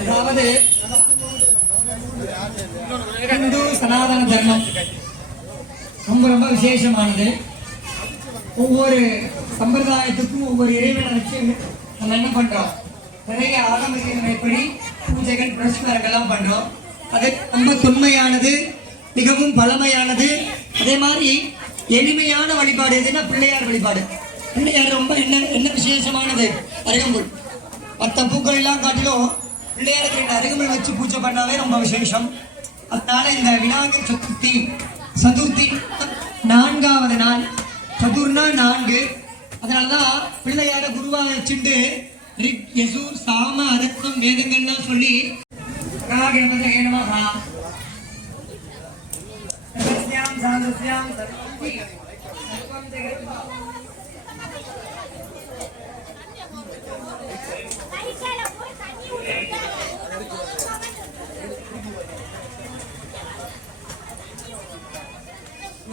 அதாவது இந்து சனாதன தர்மம் ரொம்ப ரொம்ப விசேஷமானது. ஒவ்வொரு சம்பிரதாயத்துக்கும் ஒவ்வொரு இறைவனை வச்சு நம்ம என்ன பண்றோம், நிறைய ஆகமப்படி பூஜைகள் புரஸ்காரங்கள்லாம் பண்றோம். அது ரொம்ப தொன்மையானது, மிகவும் பழமையானது. அதே மாதிரி எளிமையான வழிபாடு எதுன்னா பிள்ளையார் வழிபாடு. பிள்ளையார் ரொம்ப என்ன விசேஷமானது, அருகம்புல். மற்ற பூக்கள் எல்லாம் காட்டிலும் பிள்ளையாருக்கு அருகம்புல் வச்சு பூஜை பண்ணாவே ரொம்ப விசேஷம். அதனால இந்த விநாயகர் சதுர்த்தி 4வது நாள், சதுர்னா 4. அதனாலதான் பிள்ளையார குருவா வச்சுட்டு ரிக் யசூர் சாம அரத்னம் வேதங்கள்லாம் சொல்லி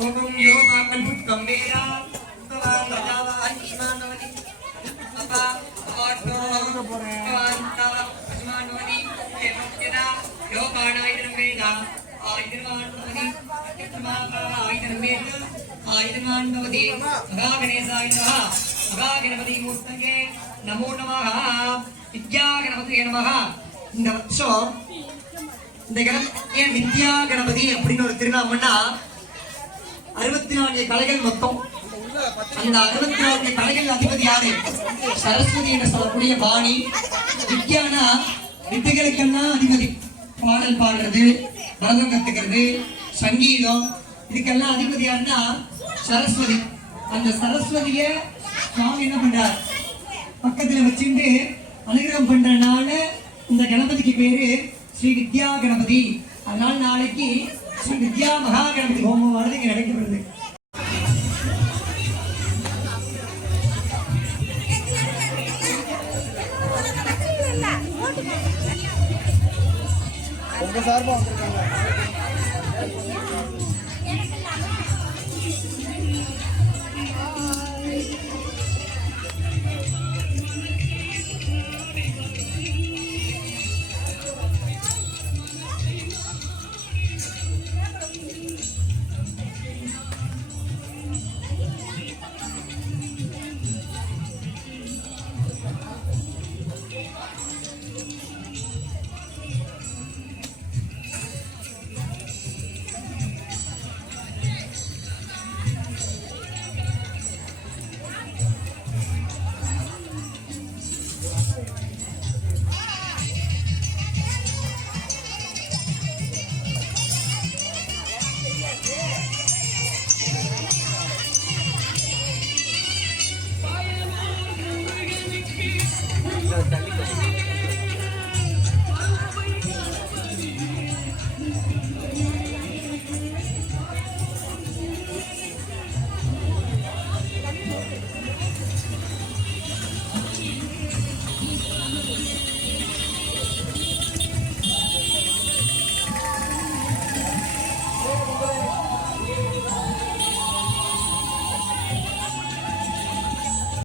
ஓம் யோகாமல் புத்தம் வேதா பகவான் ராஜாவான் இஸ்மானவனி அப்பா ஆட்டோ பகவான் இஸ்மானவனி ஏவம்யதா யோகானாயிரம் வேதா ஆயிரமானவனி ஆயிரம் வேதா ஆயிரமானவதி மகாகணேசாய நமஹ மகாகணபதி மூர்த்தங்கே நமோ நமஹ வித்யா கணபதியே நமஹ. இந்த வருஷம் இந்த கணபதி வித்யா கணபதி அப்படின்னு ஒரு திருநாமன்னா 64 கலைகள் மொத்தம். அந்த 64 கலைகள் அதிபதி யாரு, சரஸ்வதி என்று சொல்லக்கூடிய பாணி. வித்யானா வித்தைகளுக்கெல்லாம் அதிபதி. பாடல் பாடுறது, பரதம் கத்துக்கிறது, சங்கீதம், இதுக்கெல்லாம் அதிபதி யாருன்னா சரஸ்வதி. அந்த சரஸ்வதிய சுவாமி என்ன பண்றார், பக்கத்துல வச்சுட்டு அனுகிரகம் பண்றதுனால இந்த கணபதிக்கு பேரு ஸ்ரீ வித்யா கணபதி. அதனால நாளைக்கு ஸ்ரீ வித்யா மகா கணபதி ஹோமமானது இங்க நடைபெறுது. உங்க சார்பா வந்திருக்காங்க.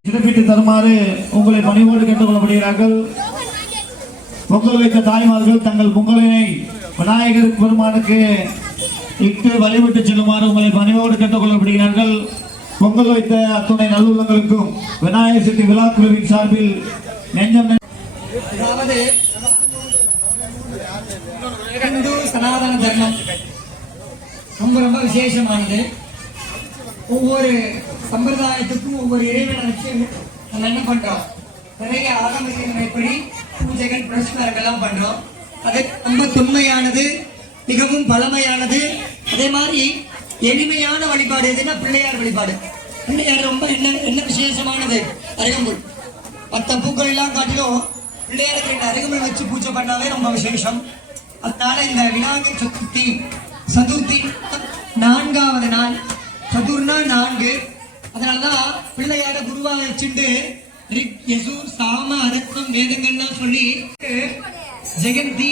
சிறப்பித்து தருமாறு உங்களை பணிவோடு கேட்டுக் கொள்ளப்படுகிறார்கள். பொங்கல் வைத்த தாய்மார்கள் தங்கள் பொங்கலினை விநாயகர் பெருமானுக்கு இட்டு வழிபட்டு செல்லுமாறு உங்களை பணிவோடு கேட்டுக் கொள்ளப்படுகிறார்கள். பொங்கல் வைத்த அத்துணை நல்லுள்ளங்களுக்கும் விநாயகர் சதுர்த்தி விழா குழுவின் சார்பில் நெஞ்சம். அதாவது இந்து சனாதன தர்மம் ரொம்ப ரொம்ப விசேஷமானது. ஒவ்வொரு சம்பிரதாயத்துக்கும் ஒவ்வொரு இறைவனை வச்சு நம்ம என்ன பண்றோம், நிறைய ஆகமப்படி பூஜைகள் புரஸ்காரங்கள்லாம் பண்றோம். அது ரொம்ப தொன்மையானது, மிகவும் பழமையானது. அதே மாதிரி எளிமையான வழிபாடு எதுன்னா பிள்ளையார் வழிபாடு. பிள்ளையார் ரொம்ப என்ன விசேஷமானது, அருகம்புல். மற்ற பூக்கள் எல்லாம் காட்டிலும் பிள்ளையாருக்கு அருகம்புல் வச்சு பூஜை பண்ணாவே ரொம்ப விசேஷம். அதனால இந்த விநாயகர் சதுர்த்தி 4வது நாள், சதுர்னா 4. அதனாலதான் பிள்ளையார குருவா வச்சுட்டு ரிக் யசூர் சாம அரத்னம் வேதங்கள்லாம் சொல்லி ஜெயந்தி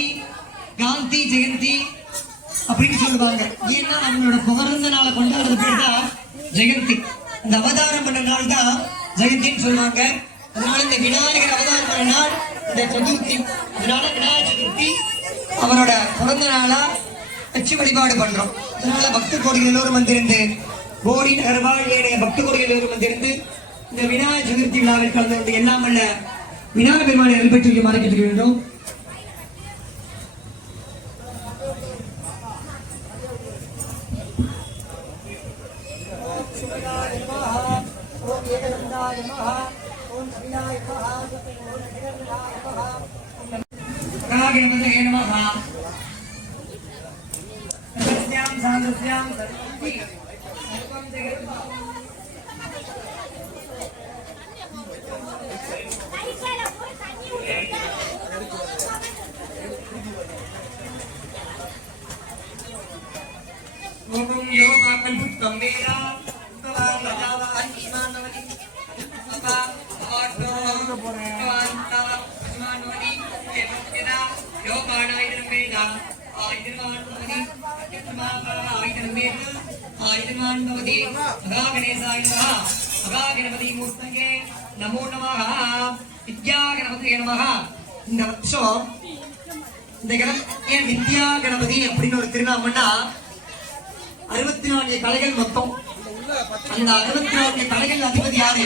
காந்தி ஜெயந்தி அப்படின்னு சொல்லுவாங்க. ஏன்னா அவங்களோட பிறந்த நாளை கொண்டாடுறது பேர் தான் ஜெயந்தி. இந்த அவதாரம் பண்ண நாள் தான் ஜெயந்தின்னு சொல்லுவாங்க. அதனால இந்த விநாயகர் அவதாரம் பண்ண நாள் இந்த சதுர்த்தி. அதனால விநாயகர் அவரோட பிறந்த நாளா வச்சு வழிபாடு பண்றோம். அதனால பக்த கோடிகள் எல்லோரும் வந்திருந்து கோடி நகர்வாழிய பக்த கோடிகள் எல்லோரும் வந்திருந்து இந்த விநாயகர் சதுர்த்தி விழாவில் கலந்து கொண்டு எல்லாம் அல்ல விநாயகர் பெருமானை அருள்பெற்று மறைக்க வேண்டும். நமோ நமஹ வித்யா கணபதியே நமஹ. இந்த வருஷம் இந்த ஏன் வித்யா கணபதி அப்படின்னு ஒரு திருநாமன்னா 64 கலைகள் மொத்தம். அந்த 64 கலைகள் அதிபதி யாரு?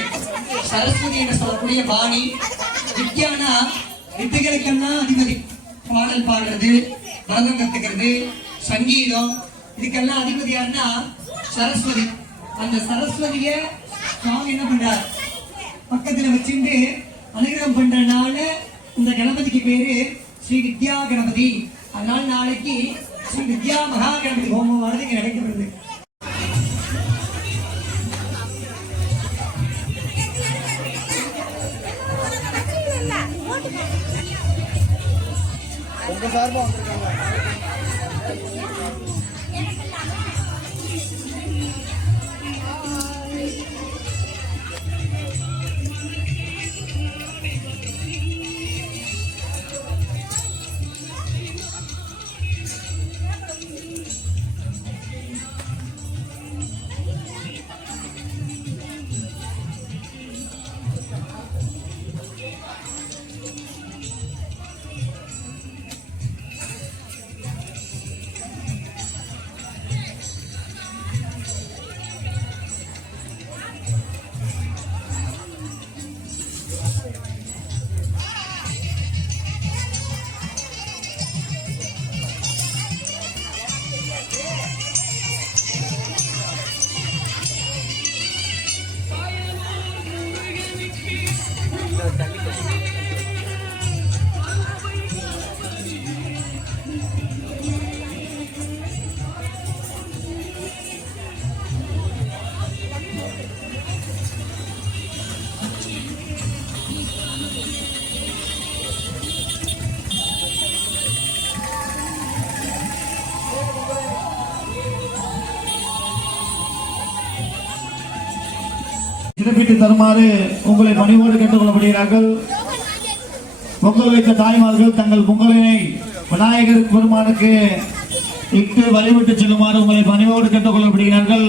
சரஸ்வதி என்று சொல்லக்கூடிய பாணி. வித்யானா வித்தைகளுக்கெல்லாம் அதிபதி. பாடல் பாடுறது, பரதம் கத்துக்கிறது, சங்கீதம், இதுக்கெல்லாம் அதிபதி யாருன்னா சரஸ்வதி. அந்த சரஸ்வதிய சுவாமி என்ன பண்றாரு? பக்கத்துல வச்சுட்டு அனுகிரகம் பண்றதுனால இந்த கணபதிக்கு பேரு ஸ்ரீ வித்யா கணபதி. அதனால நாளைக்கு ஸ்ரீ வித்யா மகா கணபதி ஹோமமானது இங்க நடைபெறுது. உங்க சார்பா வந்திருக்காங்க. சிறப்பித்து தருமாறு உங்களை பணிவோடு கேட்டுக்கொள்ளப்படுகிறார்கள். பொங்கல் வைத்த தாய்மார்கள் தங்கள் பொங்கலினை விநாயகர் பெருமானுக்கு இட்டு வழிவிட்டு செல்லுமாறு உங்களை பணிவோடு கேட்டுக்கொள்ளப்படுகிறார்கள்.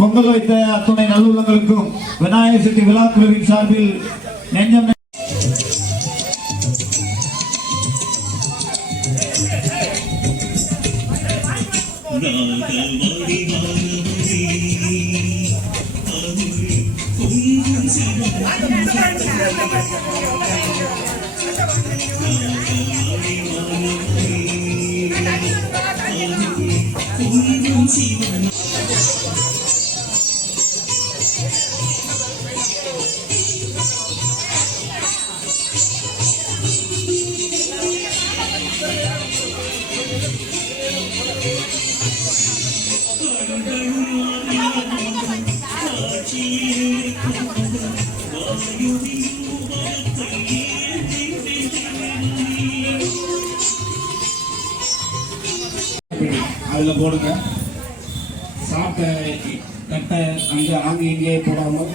பொங்கல் வைத்த அத்துணை நல்லுள்ளங்களுக்கும் விநாயகர் சதுர்த்தி விழா குழுவின் சார்பில் நெஞ்சம் அதில் போடுங்க. சாப்பிட்ட கட்டை அங்கே இங்கே போடாமல்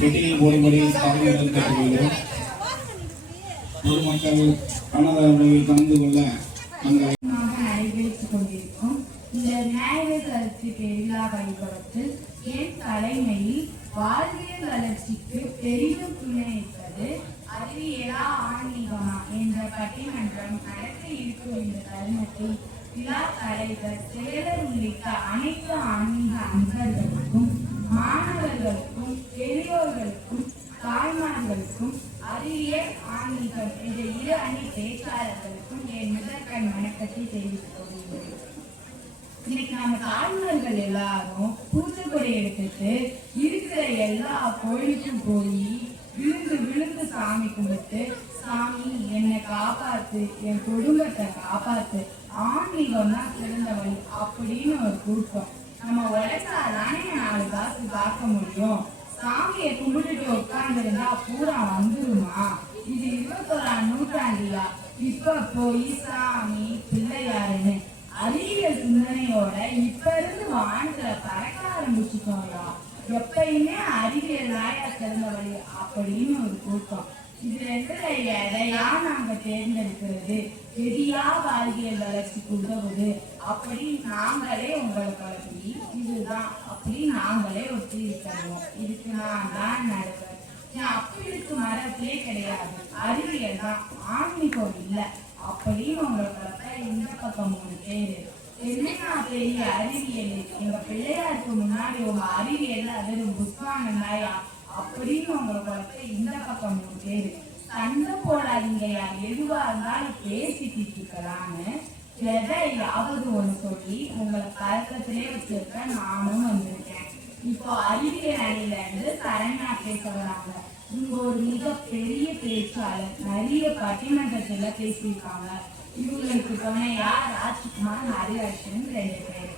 பெட்டியில் போடும்படி தலைவர்கள் கேட்டுக்கொள்கிறோம். பொதுமக்கள் அன்னதான உணவில் கலந்து கொள்ள அங்கே நடைபெற்றுக் கொண்டிருக்கும் இந்த விநாயகர் சதுர்த்தி விழா வழிபாட்டில் என் தலைமையில் வாழ்வியல் வளர்ச்சிக்கு பெரிதும் துணைப்பது அறிவியலா ஆன்மீகமா என்ற பட்டிமன்றம் நடக்க இருக்கும் இந்த தருணத்தில் விழா தலைவர் செயலர் உள்ளிட்ட அனைத்து ஆன்மீக அன்பர்களுக்கும் மாணவர்களுக்கும் பெரியோர்களுக்கும் தாய்மார்களுக்கும் அறிவியல் ஆன்மீகம் என்ற இரு அணி பேச்சாளர்களுக்கும் என் முதற்கண் வணக்கத்தை தெரிவித்துக் கொள்கிறேன். இன்னைக்கு நம்ம தாய்மார்கள் எல்லாரும் பூச்சிக்கொடி எடுத்துட்டு இருக்கிற எல்லா கோயிலுக்கும் போய் விழுந்து விழுந்து சாமி கும்பிட்டு, சாமி என்னை காப்பாத்து, என் குடும்பத்தை காப்பாத்து, ஆன்மீகம் தான் சிறந்த வழி அப்படின்னு ஒரு கூட்டம். நம்ம உழைச்சாதானே 4 காசு பார்க்க முடியும். சாமியை கும்பிட்டுட்டு உட்கார்ந்துருந்தா பூரா வந்துருமா? இது 21ஆம் நூற்றாண்டியா? இப்ப போய் சாமி பிள்ளையாருன்னு அறிவியல் சிந்தனையோட இப்ப இருந்து வானத்துல பறக்க ஆரம்பிச்சுட்டோம்யா. எப்பயுமே அறிவியல் நாயா சிறந்த வழி அப்படின்னு ஒரு கூட்டம். இது ரெண்டுல எதையா நாங்க தேர்ந்தெடுக்கிறது? எதியா வாழ்வியல் வளர்ச்சிக்கு உதவுது அப்படி நாங்களே உங்களை பழகி இதுதான் அப்படி நாங்களே ஒத்துழைப்பு தருவோம். இதுக்கு நான் தான் நடுவர். அப்படி மரத்திலே கிடையாது, அறிவியல் தான், ஆன்மீகம் இல்லை அப்படின்னு உங்களை பழக்க இந்த பக்கம் 3 பேரு. என்னன்னா பெரிய அறிவியல், எங்க பிள்ளையாருக்கு முன்னாடி உங்க அறிவியல் அது புத்தானம் தாயா அப்படின்னு உங்களை பழக்க இந்த பக்கம் 3 பேரு. சண்டை போடாதீங்கயா, எதுவா இருந்தாலும் பேசிக்கிட்டு இருக்கலான்னு எதையாவது ஒண்ணு சொல்லி உங்களை பழக்கத்திலே வச்சிருக்க நானும் வந்திருக்கேன். இப்போ அறிவியல் அணியில இருந்து சரண்யா பேச வராங்க. இவங்க ஒரு மிகப்பெரிய பேச்சாளர், நிறைய பட்டிமன்றத்துல பேசியிருக்காங்க. இவங்களுக்கு துணையா ராஜ்குமார், ஹரிஹர்ஷன் 2 பேர்.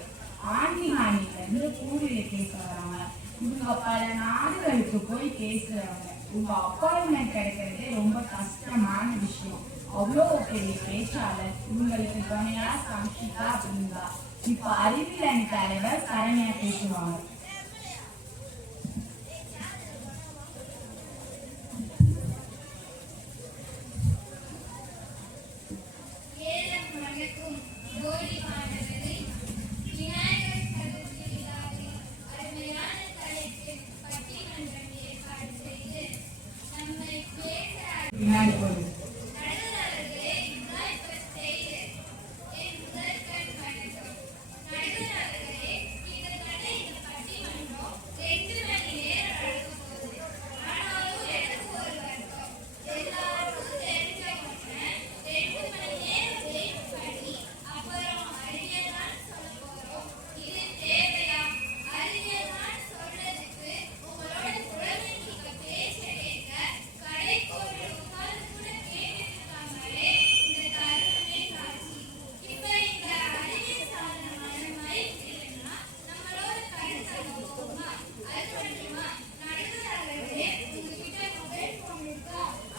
ஆன்மீக அணியில இருந்து பூரியில பேச வராங்க. இவங்க பல நாடுகளுக்கு போய் பேசுறவங்க. உங்க அப்பாயின்மெண்ட் கிடைக்கிறதே ரொம்ப கஷ்டமான விஷயம். அவ்வளோ பெரிய பேச்சாளர். இவங்களுக்கு துணையா சம்ஷிகா அப்படிங்களா. இப்ப அறிவியல் அணி தலைவர் சரண்யா பேசுவாங்க. பின்னாடி போகுது.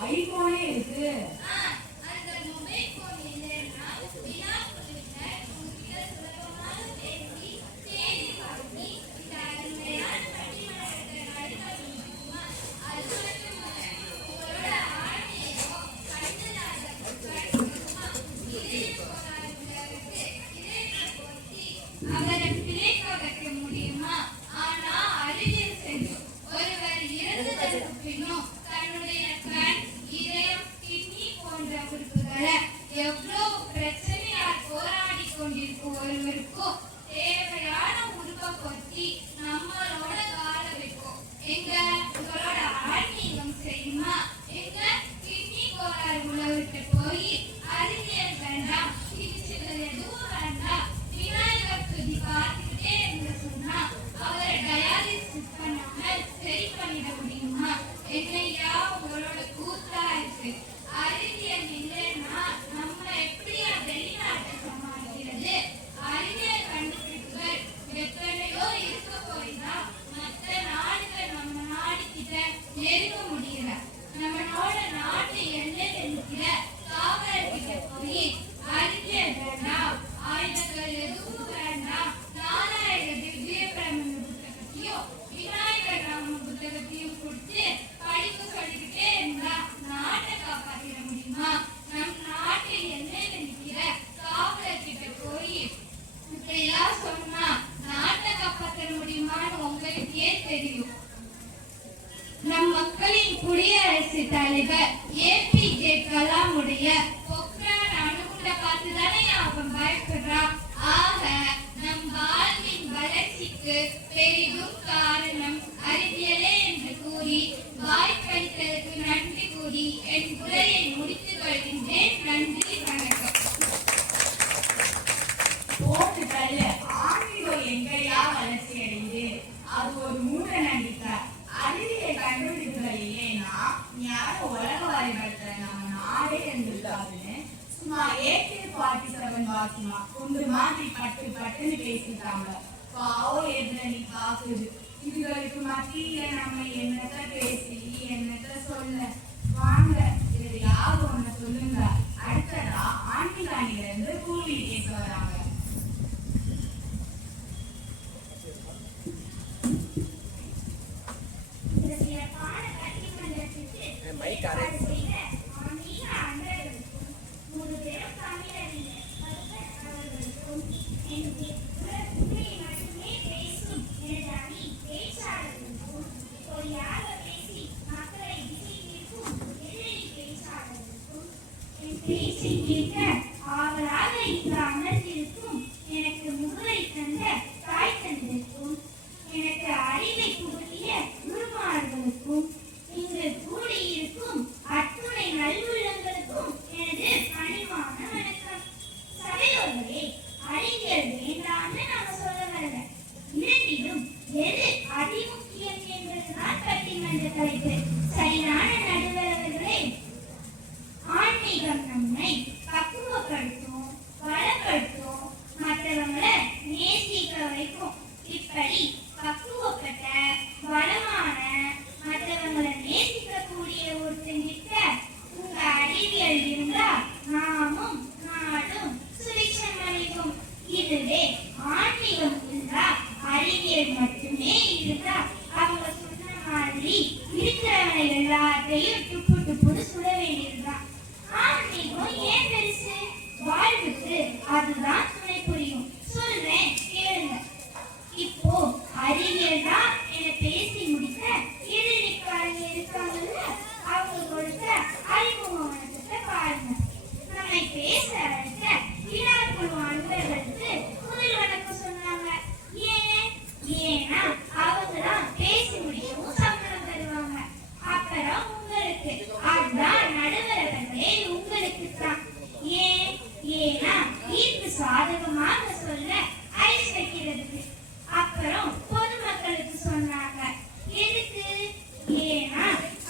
ஐபோனே இருக்கு. அவரை பிழைக்க வைக்க முடியுமா? ஆனா அறிவியல் செல்லும் ஒருவர் இறந்ததற்கு பின்னும் தன்னுடைய கண், இதயம், கிட்னி போன்ற உறுப்புகளை எவ்வளவு பிரச்சனையால் போராடி கொண்டிருக்கும் ஒருவருக்கும் தேவையான உருவ கொத்தி நம்மளோட வாழ வைக்கும். எங்க உங்களோட ஆன்மீகம் செய்யுமா? எங்க கிட்னி கோளாறு உள்ளவர்கிட்ட போய் அறிவியல் வேண்டாம், சிகிச்சைகள் எதுவும் வேண்டாம், விநாயகர் துதி பார்த்துக்கிட்டே இருந்து சொன்னா அவரை டயாலிசிஸ் பண்ணாமல் சரி பண்ணிட முடியுமா? என்னையா உங்களோட கூத்தா இருக்கு. அறிவியல் இல்லைன்னா நம்ம எப்படி விடைபெறுகிறேன். நன்றி, வணக்கம். போட்டு தள்ள ஆன்மீகம் எங்கேயா வளர்ச்சி அடையுது? அது ஒரு மூட நம்பிக்கை. அறிவியல் கண்டுபிடிப்புகள் இல்லைன்னா யாரும் உலக வரைபடத்துல நம்ம நாடே இருந்திருக்காதுன்னு சும்மா 847 வாக்குமா குண்டு மாதிரி பட்டுன்னு பேசிட்டாங்க. பாவம் எதிரணி பாக்குது. இதுகளுக்கு மத்தியில நம்ம என்னத்த பேசி என்னத்த சொல்ல? வாங்க இதுல யாரு ஒண்ணு சொல்லுங்க. அடுத்ததா ஆன்மீகாணில இருந்து பூவி பேச வராங்க. பேச்சை கேட்க ஆவலாக இங்கு அமர்ந்திருக்கும் எனக்கு முகவரி தந்த தாய் தந்தைக்கும், எனக்கு அறிவை புகட்டிய குருமார்களுக்கும், இங்கு கூடியிருக்கும் அத்துணை நல்வுள்ளங்களுக்கும் எனது பணிவான வணக்கம். சபையோர்களே, அறிவியல் வேண்டாம்னு நாம சொல்ல வரல. இரண்டிலும் எது அதிமுக்கியம் என்பதுதான் பட்டிமன்ற தலைப்பு. சரியான நடுவர்களே, ஆன்மீகம் நம்மை பக்குவப்படுத்தும், பலப்படுத்தும், மற்றவங்களை நேசிக்க வைக்கும். இப்படி பக்குவப்பட்ட, பலமான, மற்றவங்களை நேசிக்கக்கூடிய ஒருத்தங்கிட்ட உங்க அறிவியல் இருந்தா நாமும் நாடும் சுபிட்சம் அடைவோம். இதுவே ஆன்மீகம் இருந்தா, அறிவியல் மட்டுமே இருந்தா அவங்க சொன்ன மாதிரி இருக்கிறவனை எல்லாத்தையும் துப்புன்னு சுட வேண்டியதுதான். ஆன்மீகம் ஏன் பெருசு? வாழ்வுக்கு அதுதான் துணை புரியும். சொல்றேன் கேளுங்க. இப்போ அறிவியல் தான் என பேசி முடிக்க எதிர்காரங்க இருக்காங்கல்ல, அவங்க கொடுத்த அறிமுக வணக்கத்தை பாருங்க. நம்மை பேச அழைத்த விழாக்குழு அன்பர்களுக்கு முதல் வணக்கம் சொன்னாங்க. ஏன்னா அவங்க தான் பேசி முடிக்கவும் சம்பளம் தருவாங்க. அப்புறம் உங்களுக்கு, அதுதான் நடுவர்களே உங்களுக்கு தான். ஏன்னா தீர்ப்பு சாதகமாக சொல்ல ஐஸ் வைக்கிறதுக்கு. அப்புறம் பொதுமக்களுக்கு சொன்னாங்க. எதுக்கு? ஏன்னா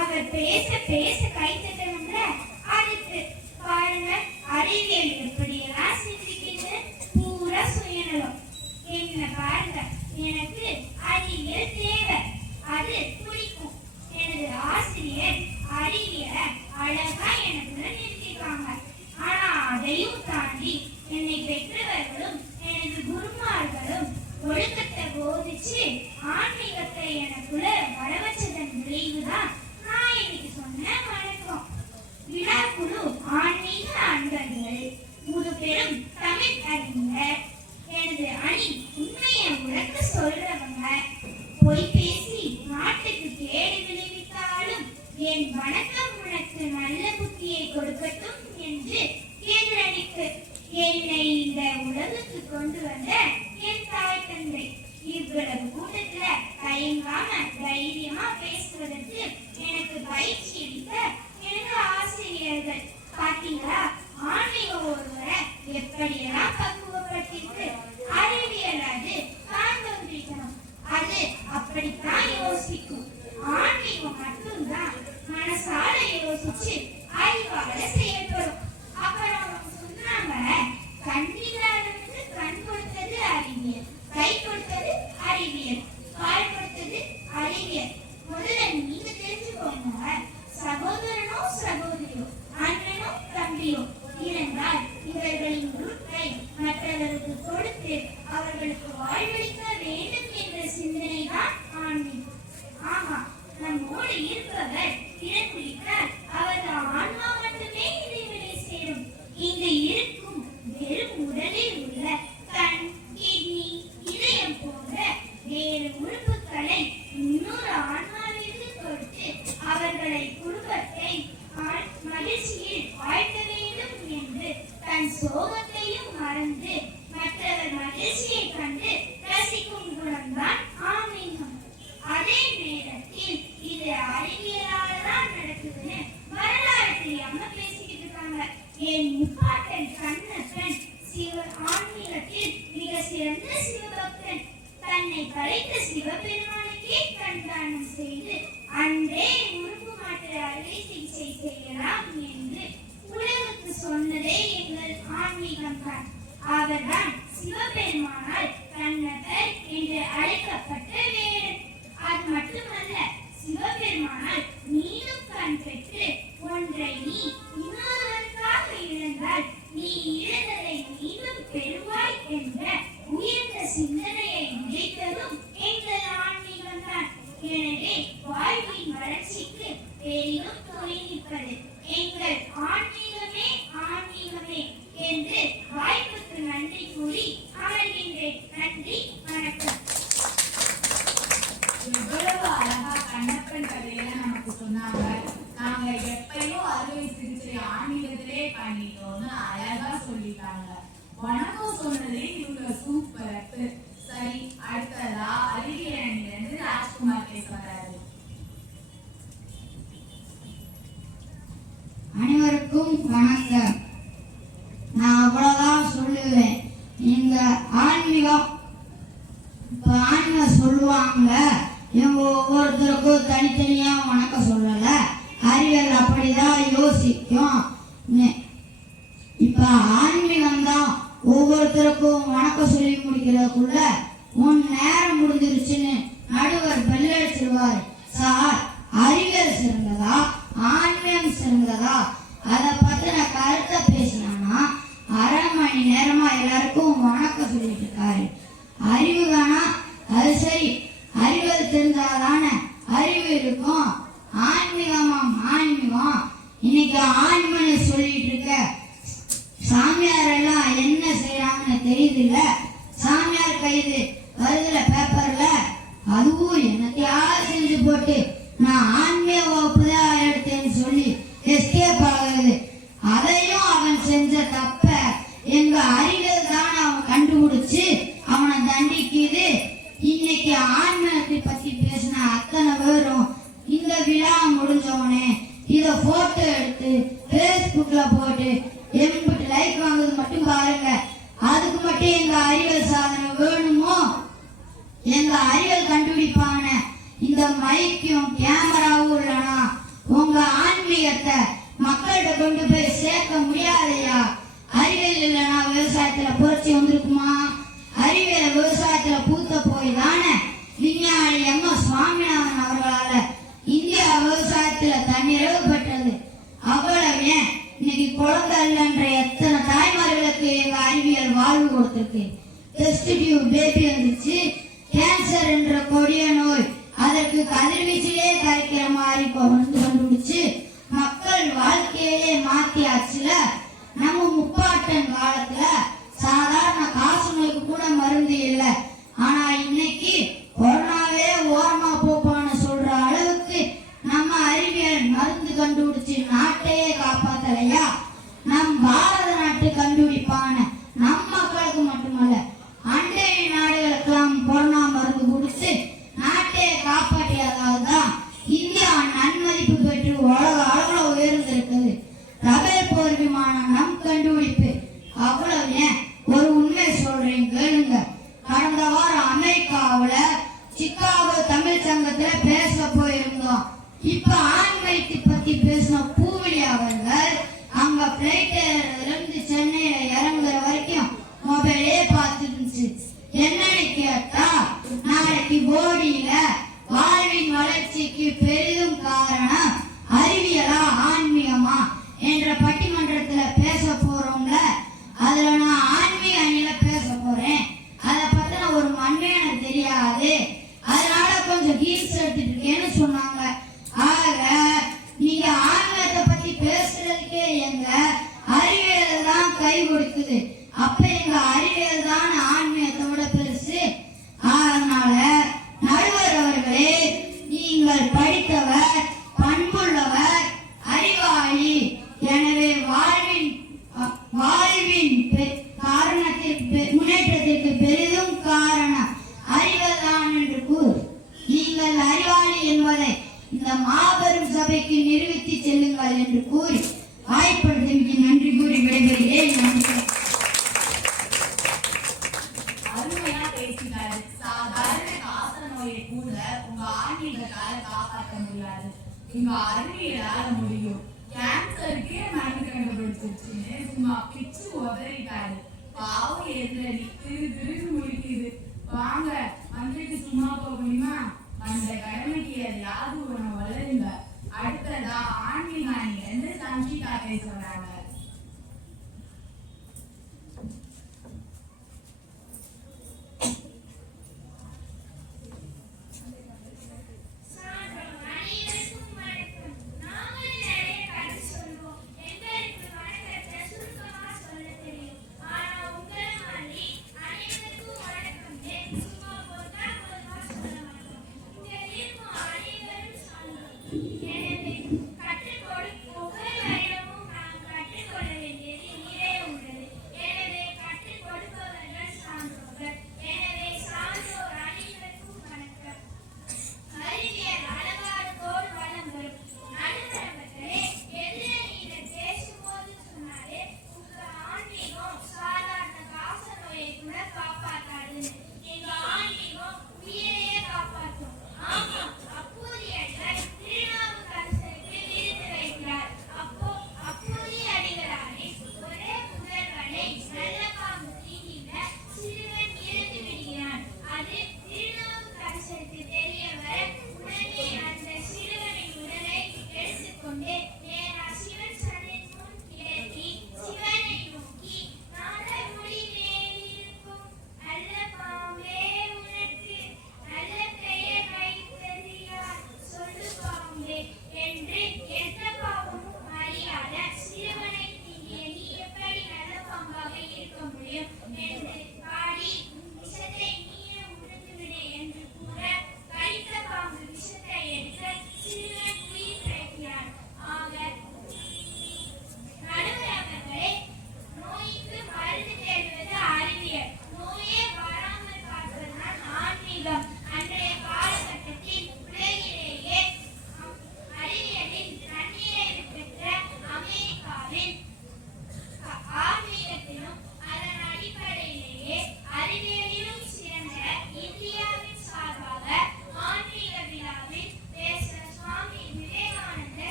அவர் பேச பேச கைத்தட்டணும்ல, அதுக்கு. பாருங்க அறிவியல் எப்படியெல்லாம் சிந்திக்குது. பூரா சுயநலம். என்ன பாருங்க, எனக்கு அறிவியல் தேவை, அது பிடிக்கும். எனது ஆசிரியர் அறிவியலை அழகா எனக்குள்ள நிறுத்திருக்காங்க. ஆனா அதையும் தாண்டி என்னை பெற்றவர்களும் எனது குருமார்களும் ஒழுக்கத்தை போதிச்சு ஆன்மீகத்தை எனக்குள்ள வரவச்சதன் விளைவுதான் நான் இன்னைக்கு சொன்ன வணக்கம். விழாக்குழு ஆன்மீக அன்பர்கள், முதுபெரும் தமிழ் அறிஞர், எனது அணி உண்மையை உறக்க சொல்றவங்க, பொய் பேசி நாட்டுக்கு கேடு விளைவித்தாலும் என் வணக்கம் உனக்கு நல்ல புத்தியை கொடுக்கட்டும் என்று எதிரணிக்கு என்னை இந்த உலகுக்கு கொண்டு வந்த என் தாய் தந்தை. இவ்வளவு கூட்டத்துல தயங்காம தைரியமா பேசுவதற்கு எனக்கு பயிற்சி அளித்த எனது ஆசிரியர்கள். பாத்தீங்களா, ஆன்மீகம் ஒருவரை எப்படியெல்லாம் பக்குவப்பட்டிருக்கு. அறிவியல் அது காண்பிக்கணும், அது அப்படித்தான் யோசிக்கும். ஆன்மீகம் மட்டும்தான் மனசால யோசிச்சு அறிவால செயல்படும். அப்புறம் அவங்க சொன்னாங்க, கண்ணில்லாதவனுக்கு கண் கொடுத்தது அறிவியல், கை கொடுத்தது அறிவியல், கால் கொடுத்தது அறிவியல். முதல்ல நீங்க தெரிஞ்சுக்கோங்க, சகோதரனோ சகோதரியோ, அண்ணனோ தம்பியோ இருந்தால் இவர்களின் உறுப்பை மற்றவர்களுக்கு கொடுத்து அவர்களுக்கு வாழ்வளிக்க வேண்டும் என்ற சிந்தனை தான் ஆன்மீகம். ஆமா, நம்மோடு இருப்பவர் இறந்துவிட்டால் அவரது ஆன்மா மட்டுமே இறைவனை சேரும். இங்கு இருக்கும் வெறும் உடலில் உள்ள கண், கிட்னி, இதயம் போன்ற வேறு உறுப்புகளை இன்னொரு ஆன்மாவிற்கு கொடுத்து அவர்களை குடும்பத்தை மகிழ்ச்சியில் ஆழ்த்த வேண்டும் என்று தன் சோகத்தையும் மறந்து மற்றவர் மகிழ்ச்சியை கண்டு ரசிக்கும் குணம்தான் ஆன்மீகம். அதே நேரத்தில் இது அறிவியலால தான் நடக்குதுன்னு வரலாறு தெரியாம பேசிக்கிட்டு இருக்காங்க. என் முப்பாட்டன் கண்ணப்பன் ஆன்மீகத்தில் மிக சிறந்த சிவபக்தன். தன்னை படைத்த சிவபெருமானுக்கே கண்தானம் செய்து அன்றே உறுப்பு மாற்ற அறுவை சிகிச்சை செய்யலாம் என்று உலகுக்கு சொன்னதே எங்கள் ஆன்மீகம் தான். அவர்தான் சிவபெருமானால் கண்ணப்பர் என்று அழைக்கப்பட்ட வேடன். அது மட்டுமல்ல, சிவபெருமானால் மீண்டும் கண் பெற்று ஒன்றை நீ இன்னொருவருக்காக இழந்தால் நீ இழந்ததை மீண்டும் பெறுவாய் என்ற உயர்ந்த சிந்தனையை விதைத்ததும் எங்கள் ஆன்மீகம் தான். எனவே வாழ்வின் வளர்ச்சிக்கு பெரிதும் துணை நிற்பது எங்கள் ஆன்மீகமே ஆன்மீகமே என்று வாய்ப்புக்கு நன்றி கூறி அமர்கின்றேன். நன்றி, வணக்கம். எவ்வளவு அழகா கண்ணப்பன் கதையெல்லாம் நமக்கு சொன்னாங்க. நாங்க எப்பயும் அறுவை சிகிச்சை ஆன்மீகத்திலே பண்ணிட்டோம்னு அழகா சொல்லிட்டாங்க. வணக்கம் சொன்னதே இவங்க சூப்பர். சரி, அடுத்ததா அறிவியலிலிருந்து ராஜ்குமார் பேச வராரு. அனைவருக்கும் வணக்கம். நான் அவ்வளவுதான் சொல்லுவேன். இந்த ஆன்மீகம் இப்ப ஆன்மீகம் சொல்லுவாங்க, இவங்க ஒவ்வொருத்தருக்கும் தனித்தனியா வணக்கம் சொல்லல. அறிவியல் அப்படிதான் யோசிக்கும். இப்ப ஆன்மீகம் தான் ஒவ்வொருத்தருக்கும் வணக்கம் சொல்லி முடிக்கிறதுக்குள்ள உன் நேரம் முடிஞ்சிருச்சுன்னு நடுவர் பெல்லடிச்சிருவாரு. சார், அறிவியல் சிறந்ததா ஆன்மீகம் சிறந்ததா அதை பத்தின கருத்தை பேசினா அரை மணி நேரமா எல்லாருக்கும் வணக்கம் சொல்லிட்டு இருக்காரு. அறிவு வேணா, அது சரி, அறிவியல் தெரிஞ்சாதானே அறிவு இருக்கும். ஆன்மீகமாம் ஆன்மீகம். இன்னைக்கு ஆன்மீகம் சொல்லிட்டு இருக்க சாமியார் எல்லாம் என்ன செய்யறாங்கன்னு தெரியுது இல்ல? சாமியார் கைது வருதுல பேப்பர்ல, அதுவும் என்னத்தையாவது செஞ்சு போட்டு நான் ஆன்மீக வகுப்பு தான் எடுத்தேன்னு சொல்லி எஸ்கேப் ஆகுது. அதையும் அவன் செஞ்ச தப்ப எங்க அறிவியல் தான் அவன் கண்டுபிடிச்சு அவனை தண்டிக்குது. இன்னைக்கு ஆன்மீகத்தை பத்தி பேசின அத்தனை பேரும் இந்த விழா முடிஞ்சவனே இத போட்டோ எடுத்து பேஸ்புக்ல போட்டு எம்பிட்டு லைக் வாங்குறது மட்டும் பாருங்க. அதுக்கு மட்டும் எங்க அறிவியல் சாதனை வேணுமோ? எங்க அறிவியல் கண்டுபிடிப்பான இந்த மைக்கும் கேமராவும் இல்லனா உங்க ஆன்மீகத்தை மக்கள்கிட்ட கொண்டு போய் சேர்க்க முடியாதையா? அறிவியல் இல்லைன்னா விவசாயத்துல புரட்சி வந்திருக்குமா? அறிவியல் விவசாயத்துல பூத்த போய் தானே விஞ்ஞானி எம்.எஸ். சுவாமிநாதன் அவர்களால இந்தியா விவசாயத்துல தன்னிறைவு பெற்றது. அவ்வளவு ஏன் இன்னைக்கு குழந்தை இல்லைன்ற எத்தனை தாய்மார்களுக்கு எங்க அறிவியல் வாழ்வு கொடுத்திருக்கு. டெஸ்ட் டியூப் பேபி வந்துச்சு. கேன்சர் என்ற கொடிய நோய் அதற்கு கதிர்வீச்சிலே கரைக்கிற மாதிரி கண்டுபிடிச்சு மக்கள் வாழ்க்கையே மாத்தியாச்சுல. நம்ம முப்பாட்டன் காலத்துல சாதாரண காசு நோய்க்கு கூட மருந்து இல்லை. ஆனா இன்னைக்கு கொரோனாவே ஓரமா போப்பான்னு சொல்ற அளவுக்கு நம்ம அறிவியல் மருந்து கண்டுபிடிச்சு நாட்டையே காப்பாத்தலையா? நம் பாரத நாட்டு கண்டுபிடிப்பான நம் மக்களுக்கு மட்டுமல்ல அண்டை நாடுகளுக்கெல்லாம் கொரோனா மருந்து கொடுத்து நாட்டையே காப்பாற்றியதால்தான் இந்தியா நன்மதிப்பு பெற்று உலக அளவுல உயர்ந்திருக்குது. ரபேல் போர் விமானம் நம் கண்டுபிடிப்பு. அவ்வளவு ஏன், ஒரு உண்மை சொல்றேன் கேளுங்க. கடந்த வாரம் அமெரிக்காவுல சிக்காகோ தமிழ் சங்கத்துல பேச போயிருந்தோம். இப்ப ஆன்மீகத்தை பத்தி பேசின பூவிலி அவர்கள் அங்க பிளைட் இருந்து சென்னையில இறங்குற வரைக்கும் மொபைலே பார்த்துருந்துச்சு. என்னன்னு கேட்டா, நாளைக்கு போடியில வாழ்வின் வளர்ச்சிக்கு பெரிதும் காரணம் அறிவியலா ஆன்மீகமா என்ற பட்டிமன்றத்துல பேச போறோம்ல, அதுல நான் ஆன்மீக அணியில பேச போறேன். அதை பத்தின ஒரு மண்ணே எனக்கு தெரியாது, அதனால கொஞ்சம் ஹீல்ஸ் எடுத்துட்டு இருக்கேன்னு சொன்னாங்க. ஆக நீங்க ஆன்மீகத்தை பத்தி பேசுறதுக்கே எங்க அறிவியல் தான் கை கொடுக்குது. அப்ப எங்க அறிவியல் தான் ஆன்மீகத்தை விட பெருசு. அதனால நடுவர் அவர்களே, நீங்கள் படித்தவர், பண்புள்ளவர், அறிவாளி. எனவே வாழ்வின் காரணத்திற்கு முன்னேற்றத்திற்கு பெரிதும் காரணம் அறிவல்தான் என்று கூறு. நீங்கள் அறிவாளி என்பதை இந்த மாபெரும் சபைக்கு நிரூபித்து செல்லுங்கள் என்று கூறி வாய்ப்படுத்தி நன்றி கூறி சும்மா பிச்சு உதறிட்டாரு. பாவம் எதிரடி திரு முடிக்குது. வாங்க வந்துட்டு சும்மா போகணுமா? அந்த கடமைக்கு எதையாவது ஒண்ணு வளருங்க. அடுத்ததா ஆன்மீகாணி என்று சஞ்சிகா பேச வராங்க.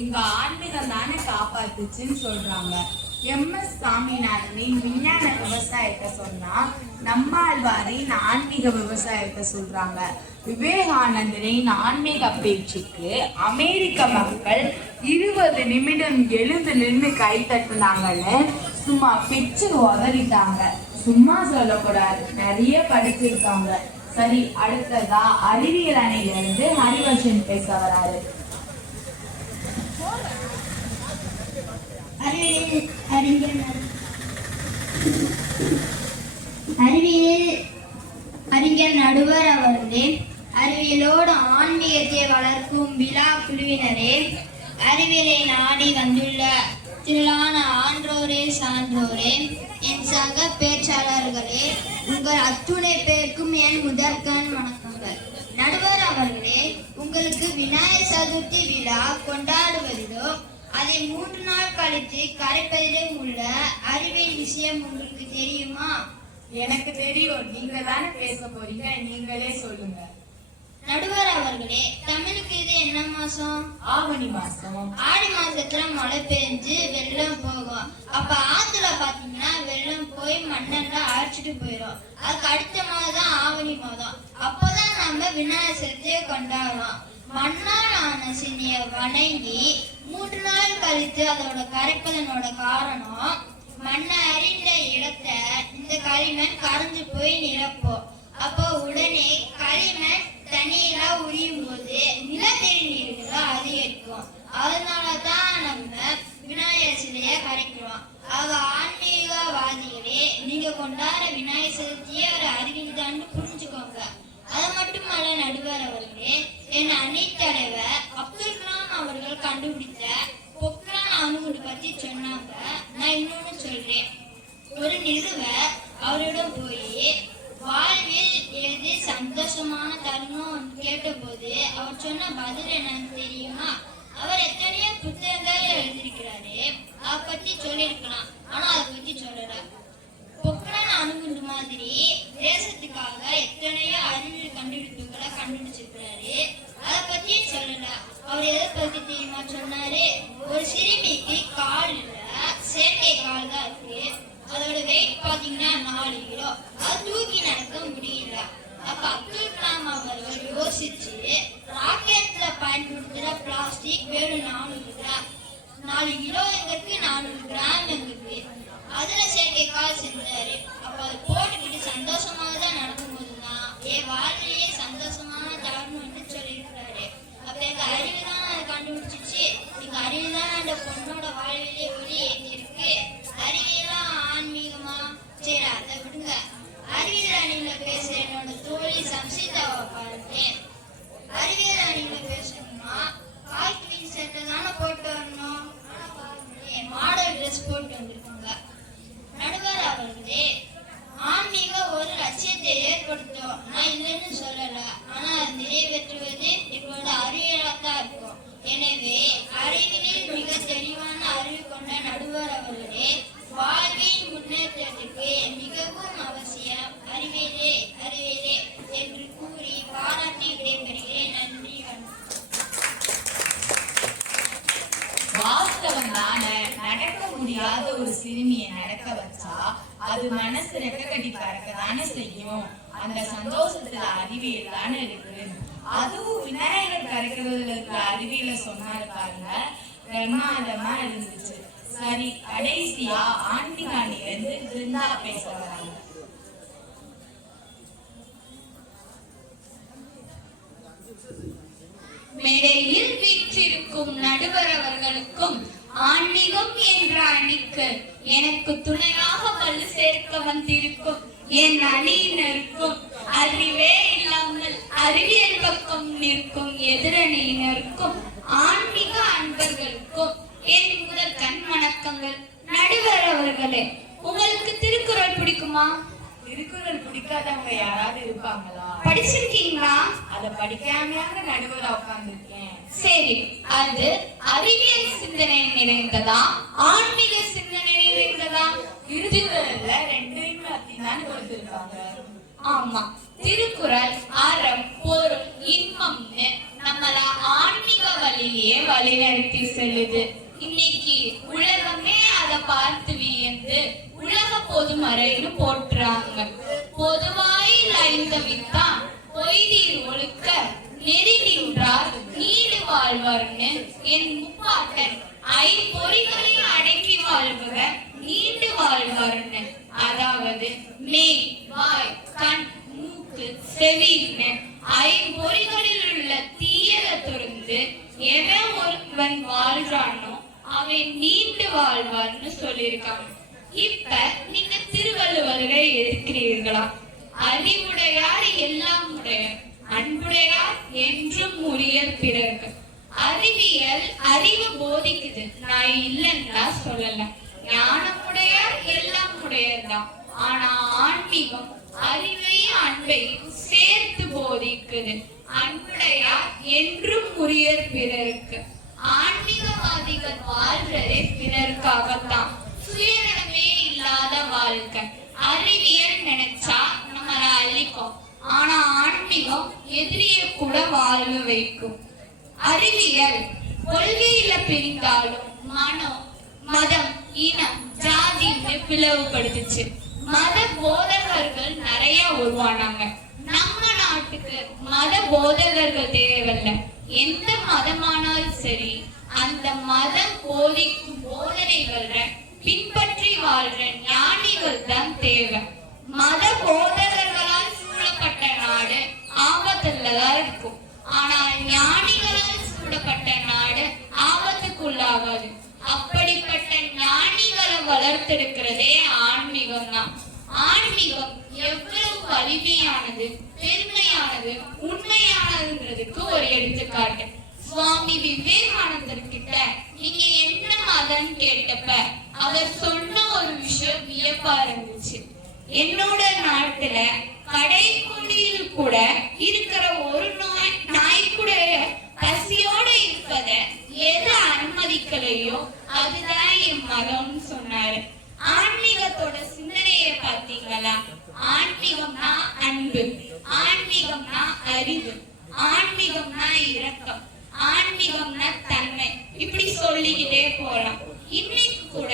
எங்க ஆன்மீகம் தானே காப்பாத்துச்சுன்னு சொல்றாங்க. எம்.எஸ். சாமிநாதனின் விஞ்ஞான விவசாயத்தை சொன்னா நம்மாழ்வாரின் ஆன்மீக விவசாயத்தை சொல்றாங்க. விவேகானந்தரின் ஆன்மீக பேச்சுக்கு அமெரிக்க மக்கள் 20 நிமிடம் எழுந்து நின்று கை தட்டுனாங்கன்னு சும்மா பிச்சு உதறிட்டாங்க. சும்மா சொல்லக்கூடாது, நிறைய படிச்சிருக்காங்க. சரி, அடுத்ததா அறிவியல் அணியிலிருந்து ஹரிவர்ஷன் பேச வராரு. அறிஞர் நடுவர் அவர்களே, அறிவியலோடு ஆன்மீகத்தை வளர்க்கும் விழா குழுவினரே, அறிவியலை நாடி வந்துள்ள திரளான ஆன்றோரே சான்றோரே, என் சக பேச்சாளர்களே, உங்கள் அத்துணை பேருக்கும் என் முதற்கண் வணக்கங்கள். நடுவர் அவர்களே, உங்களுக்கு விநாயகர் சதுர்த்தி விழா கொண்டாடுவதிலோ அதை 3 நாள் கழித்து கரைப்பதிலும் உள்ள அறிவியல் விஷயம் உங்களுக்கு தெரியுமா? எனக்கு தெரியும். நீங்க தானே பேச போறீங்க, நீங்களே சொல்லுங்க. நடுவர் அவர்களே, தமிழுக்கு இது என்ன மாசம்? ஆவணி மாசம். ஆடி மாசத்துல மழை பெஞ்சு வெள்ளம் போகும். அப்ப ஆத்துல பாத்தீங்கன்னா வெள்ளம் போய் மண்ணெல்லாம் அழைச்சிட்டு போயிடும். அதுக்கு அடுத்த மாதம் தான் ஆவணி மாதம். அப்பதான் நம்ம விநாயகர் சதுர்த்தியை கொண்டாடுறோம். மண்ணால் ஆன சினிய வணங்கி 3 நாள் கழித்து அதோட கரைப்பதனோட காரணம், மண்ணை அறிந்த இடத்த இந்த களிமண் கரைஞ்சு போய் நிரப்போம். அப்போ உடனே களிமண் தண்ணியெல்லாம் உரியும் போது நிலத்தடி நீர்கள் அதிகரிக்கும். அதனாலதான் நம்ம விநாயகர் சிலையை கரைக்கிறோம். ஆக ஆன்மீகவாதிகளே, நீங்க கொண்டாட விநாயகர் சதுர்த்தியை ஒரு அறிவியல் தான் புரிஞ்சுக்கோங்க. அது மட்டுமல்ல நடுவர் அவர்களே, என் அணி தலைவர் அப்துல் கலாம் அவர்கள் கண்டுபிடித்த பொக்ரான் அணுகுண்டு பத்தி சொன்னாங்க. நான் இன்னொன்னு சொல்றேன். ஒரு நிறுவர் அவரிடம் போய் வாழ்வில் எது சந்தோஷமான தருணம் கேட்டபோது அவர் சொன்ன பதில் என்னன்னு தெரியுமா? அவர் எத்தனையோ புத்தகங்கள் எழுதியிருக்கிறாரு, அதை பத்தி சொல்லியிருக்கலாம், ஆனா அதை பத்தி சொல்லல. பொக்ரான் அணுகுண்டு மாதிரி தேசத்துக்காக எத்தனையோ அறிவியல் கண்டுபிடிப்புகளை கண்டுபிடிச்சிருக்கிறாரு, அதை பத்தியும் சொல்லல. அவர் எதை பத்தி தெரியுமா சொன்னாரு? ஒரு சிறுமிக்கு கால் இல்ல, செயற்கை கால் தான் இருக்கு. அதோட வெயிட் பாத்தீங்கன்னா 4 கிலோ. அது தூக்கி நடக்க முடியல. அப்ப அப்துல் கலாம் அவர்கள் யோசிச்சு ராக்கெட்ல பயன்படுத்துற பிளாஸ்டிக் வெறும் 400 கிராம். 4 கிலோ எங்களுக்கு 400 கிராம் எங்களுக்கு. அதுல செயற்கை கால் செஞ்சாரு. அப்ப அதை போட்டுக்கிட்டு சந்தோஷமாக தான் நடக்கும் போதுதான் என் வாழ்க்கையே சந்தோஷமான தரணும்னு சொல்லியிருக்கிறாரு. அப்ப எங்க அறிவு தான் அதை கண்டுபிடிச்சிச்சு. எங்க அறிவு தான் அந்த பொண்ணோட வாழ்விலே ஒளி ஏற்றிருக்கு. அறிவியலா ஆன்மீகமா? சரி, அதை விடுங்க. அறிவியல் அணியில பேசுற என்னோட தோழி சம்சிதாவை பாருங்க. அறிவியல் அணியில பேசணும்னா காய்கறி சட்டை தானே போட்டு வரணும். மாடல் ட்ரெஸ் போட்டு வந்திருக்காங்க. நடுவர் அவர்களே, ஆன்மீகம் ஒரு லட்சியத்தை ஏற்படுத்தும், நான் இல்லைன்னு சொல்லல. ஆனா அது நிறைவேற்றுவது எங்களோட அறிவியலாத்தான் இருக்கும். எனவே அறிவியலில் மிக தெளிவான அறிவு கொண்ட நடுவர் அவர்களே, வாழ்வின் முன்னேற்றத்துக்கு மிகவும் அவசியம் அறிவியலே அறிவியலே என்று கூறி பாராட்டி விடைபெறுகிறேன். நன்றி, வணக்கம். வாஸ்தவம் தானே, நடக்க முடியாத ஒரு சிறுமியை நடக்க வச்சா அது மனசு ரெக்க கட்டி பறக்க தானே செய்யும். அந்த சந்தோஷத்துல அறிவியல் தானே இருக்கு. அதுவும் விநாயகர் கரைக்கிறதுல இருக்கிற அறிவியல சொன்னாரு பாருங்க, பிரமாதமா இருந்துச்சு. சரி, கடைசியா ஆன்மீகாணில இருந்து பிருந்தா பேச வராங்க. மேடையில் வீற்றிருக்கும் நடுவர் அவர்களுக்கும் ஆன்மீகம் என்ற அணிக்கு எனக்கு துணையாக வலு சேர்க்க வந்திருக்கும் என் அணியினருக்கும், அறிவே இல்லாமல் அறிவியல் பக்கம் நிற்கும் எதிரணியினருக்கும், ஆன்மீக அன்பர்களுக்கும் என் முதற்கண் வணக்கங்கள். நடுவர் அவர்களே, உங்களுக்கு திருக்குறள் பிடிக்குமா? திருக்குறள் பிடிக்காதவங்க யாராவது இருப்பாங்களா? படிச்சிருக்கீங்களா? அத படிக்காம நடுவரா உட்கார்ந்துருக்கேன். சரி, அது அறிவியல் சிந்தனை நிறைந்ததா ஆன்மீக சிந்தனை நிறைந்ததா? திருக்குறள்ல ரெண்டையுமே அத்திதான் கொடுத்திருக்காங்க. ஆமா, திருக்குறள் அறம் பொருள் இன்பம்னு நம்மள ஆன்மீக வழியிலேயே வழிநடத்தி செல்லுது. இன்னைக்கு உலகமே அதை பார்த்து வியந்து உலக பொதுமறைன்னு போட்டுறாங்க. பொதுவாயில் ஐந்தவித்தான் பொய்தீர் ஒழுக்க நெறி நின்றார் நீடு வாழ்வார்னு என் முப்பாட்டன் ஐம்பொறிகளையும் அடக்கி வாழ்பவர் நீண்டு வாழ்வார்னு. அதாவது மெய், வாய், கண், மூக்கு, செவின்னு ஐம்பொறிகளில் உள்ள தீயதை துறந்து எவன் ஒருவன் வாழ்றானோ அவன் நீண்டு வாழ்வார்னு சொல்லியிருக்காங்க. இப்ப நீங்க திருவள்ளுவரை இருக்கிறீர்களா? அறிவுடையார் எல்லாம் உடையார், அன்புடையார் என்றும் உரியர் பிறர்க்கு. அறிவியல் அறிவு போதிக்குது, நான் இல்லைன்னா சொல்லல. ஞானமுடையார் எல்லாம் உடையர் தான். ஆனா ஆன்மீகம் அறிவையும் அன்பையும் சேர்த்து போதிக்குது. அன்புடையார் என்றும் உரியர் பிறருக்கு. ஆன்மீகவாதிகள் வாழ்றதே பிறருக்காகத்தான். சுயநலமே இல்லாத வாழ்க்கை. அறிவியல் நினைச்சா நம்மளை அழிக்கும், ஆனா ஆன்மீகம் எதிரிய கூட வாழ வைக்கும். அறிவியல் கொள்கையில பிரிந்தாலும் மனம், மதம், இனம், ஜாதின்னு பிளவுபடுத்துச்சு. மத போதகர்கள் நிறைய உருவானாங்க. நம்ம நாட்டுக்கு மத போதகர்கள் தேவையில்ல. எந்த மதமானாலும் சரி, அந்த மதம் போதிக்கும் போதனைகளை பின்பற்றி வாழ்ற ஞானிகள் தான் தேவை. மத போதகர்களால் சூழப்பட்ட நாடு ஆபத்துள்ளதான் இருக்கும். ஆனால் ஞானிகளால் சூழப்பட்ட நாடு ஆபத்துக்குள்ளாகாது. அப்படிப்பட்ட ஞானிகளை வளர்த்தெடுக்கிறதே ஆன்மீகம் தான். ஆன்மீகம் எவ்வளவு வலிமையானது, பெருமையானது, உண்மையானதுன்றதுக்கு ஒரு எடுத்துக்காட்டு. சுவாமி விவேகானந்தர் கிட்ட நீங்க என்ன மதம் கேட்டப்ப அவர் சொன்ன ஒரு விஷயம் வியப்பா இருந்துச்சு. என்னோட நாட்டுல கடைக்குடியில் கூட இருக்கிற ஒரு நாய் கூட பசியோட இருப்பத எது அனுமதிக்கலையோ அதுதான் என் மதம்னு சொன்னாரு. ஆன்மீகத்தோட சிந்தனையை பார்த்தீங்களா? ஆன்மீகம்னா அன்பு, ஆன்மீகம்னா அறிவு, ஆன்மீகம்னா இரக்கம், ஆன்மீகம்னா தன்மை. இப்படி சொல்லிக்கிட்டே போலாம். இன்னைக்கு கூட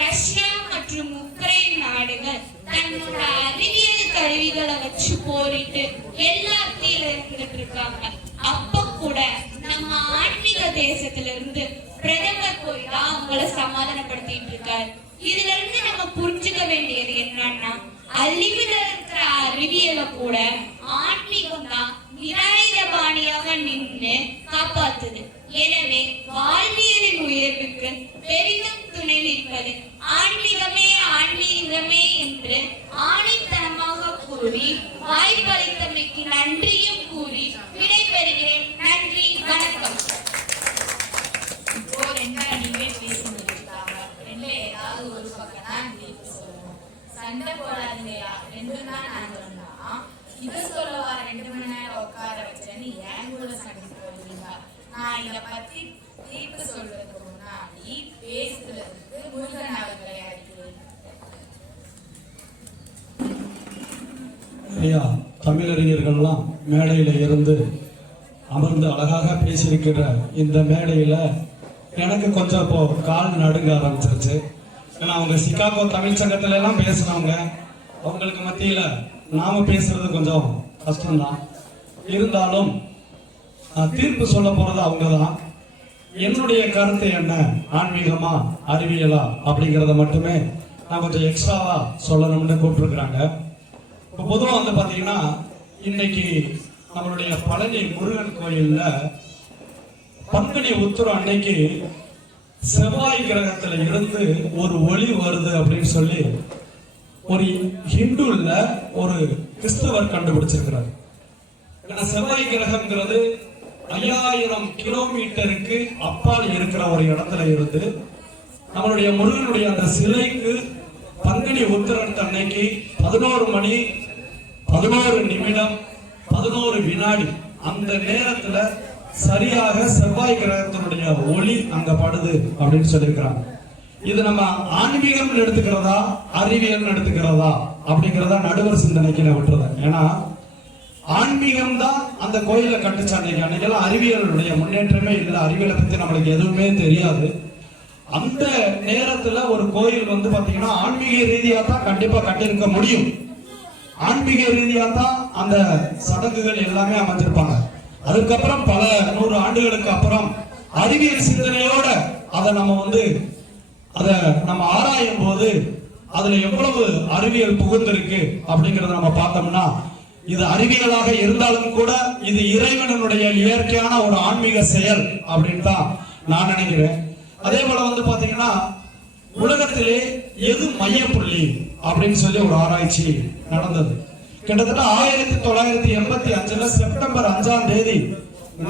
ரஷ்யா மற்றும் உக்ரைன் நாடுகள் தன்னோட அறிவியல் கருவிகளை வச்சு போரிட்டு எல்லாத்தையும் இருந்துட்டு இருக்காங்க. அப்ப கூட நம்ம ஆன்மீக தேசத்துல இருந்து பிரதமர் போய் தான் அவங்கள சமாதானப்படுத்திட்டு இருக்காரு. இதுல இருந்து நம்ம புரிஞ்சுக்க வேண்டியது என்னன்னா, அழிவுல இருக்கிற அறிவியலை கூட ஆன்மீகம் தான் நிராயுதபாணியாக நின்று காப்பாத்துது. எனவே வாழ்வியலின் உயர்வுக்கு பெரிதும் துணை நிற்பது ஆன்மீகமே ஆன்மீகமே என்று ஆணித்தனமாக கூறி வாய்ப்பளித்தமைக்கு நன்றியும் கூறி விடைபெறுகிறேன். நன்றி, வணக்கம். இப்போ ரெண்டா நீங்களே பேசிட்டு இருக்காங்க. ரெண்டுல ஏதாவது ஒரு பக்கம் தான் தீர்ப்பு சொல்லணும். சண்டை போடாதீங்கயா, ரெண்டு தான் நான் சொன்னா இத சொல்லவா 2 மணி நேரம் உட்கார வச்சேன்னு ஏன் கூட சண்டை போடுவீங்க? நான் இத பத்தி தீர்ப்பு சொல்றதுக்கு முன்னாடி பேசுறதுக்கு முருகன் அவர்களை அழைக்கிறேன். ஐயா, தமிழறிஞர்கள்லாம் மேடையில இருந்து அமர்ந்து அழகாக பேசியிருக்கிற இந்த மேடையில எனக்கு கொஞ்சம் இப்போ கால் நடுங்க ஆரம்பிச்சிருச்சு. ஏன்னா அவங்க சிகாகோ தமிழ் சங்கத்துல எல்லாம் பேசினவங்க, அவங்களுக்கு மத்தியில நாம பேசுறது கொஞ்சம் கஷ்டம்தான். இருந்தாலும் தீர்ப்பு சொல்ல போறது அவங்கதான். என்னுடைய கருத்து என்ன, ஆன்மீகமா அறிவியலா அப்படிங்கிறத மட்டுமே நான் கொஞ்சம் எக்ஸ்ட்ராவா சொல்லணும்னு கூப்பிட்டுருக்குறாங்க. இப்போ பொதுவாக வந்து பார்த்தீங்கன்னா இன்னைக்கு நம்மளுடைய பழனி முருகன் கோயில்ல பங்குனி உத்திரம் அன்னைக்கு செவ்வாய் கிரகத்துல இருந்து ஒரு ஒளி வருது அப்படின்னு சொல்லி ஒரு ஹிந்துல ஒரு கிறிஸ்தவர் கண்டுபிடிச்சிருக்கிறார். ஏன்னா செவ்வாய் கிரகம்ங்கிறது 5000 கிலோமீட்டருக்கு அப்பால் இருக்கிற ஒரு இடத்துல இருந்து நம்மளுடைய முருகனுடைய அந்த சிலைக்கு பங்குனி உத்திரத்து அன்னைக்கு 11 மணி 11 நிமிடம் 11 வினாடி அந்த நேரத்துல சரியாக செவ்வாய் கிரகத்தினுடைய ஒளி அங்க படுது அப்படின்னு சொல்லியிருக்கிறாங்க. இது நம்ம ஆன்மீகம் எடுத்துக்கிறதா அறிவியல் எடுத்துக்கிறதா அப்படிங்கிறதா நடுவர் சிந்தனைக்கு நான் விட்டுறேன். ஏன்னா ஆன்மீகம் தான் அந்த கோயிலை கட்டுச்சு. அன்னைக்கெல்லாம் அறிவியலுடைய முன்னேற்றமே இல்லை, அறிவியலை பத்தி நம்மளுக்கு எதுவுமே தெரியாது. அந்த நேரத்துல ஒரு கோயில் வந்து பாத்தீங்கன்னா ஆன்மீக ரீதியா தான் கண்டிப்பா கட்டியிருக்க முடியும். ஆன்மீக ரீதியா தான் அந்த சடங்குகள் எல்லாமே அமைஞ்சிருப்பாங்க. அதுக்கப்புறம் பல 100 ஆண்டுகளுக்கு அப்புறம் அறிவியல் சிந்தனையோட அதை நம்ம ஆராயும் போது அதுல எவ்வளவு அறிவியல் புகுந்திருக்கு அப்படிங்கறத நம்ம பார்த்தோம்னா, இது அறிவியலாக இருந்தாலும் கூட இது இறைவனுடைய இயற்கையான ஒரு ஆன்மீக செயல் அப்படின்னு தான் நான் நினைக்கிறேன். அதே போல வந்து பாத்தீங்கன்னா உலகத்திலே எது மையப்புள்ளி அப்படின்னு சொல்லி ஒரு ஆராய்ச்சி நடந்தது. கிட்டத்தட்ட 1985 செப்டம்பர் 5ஆம் தேதி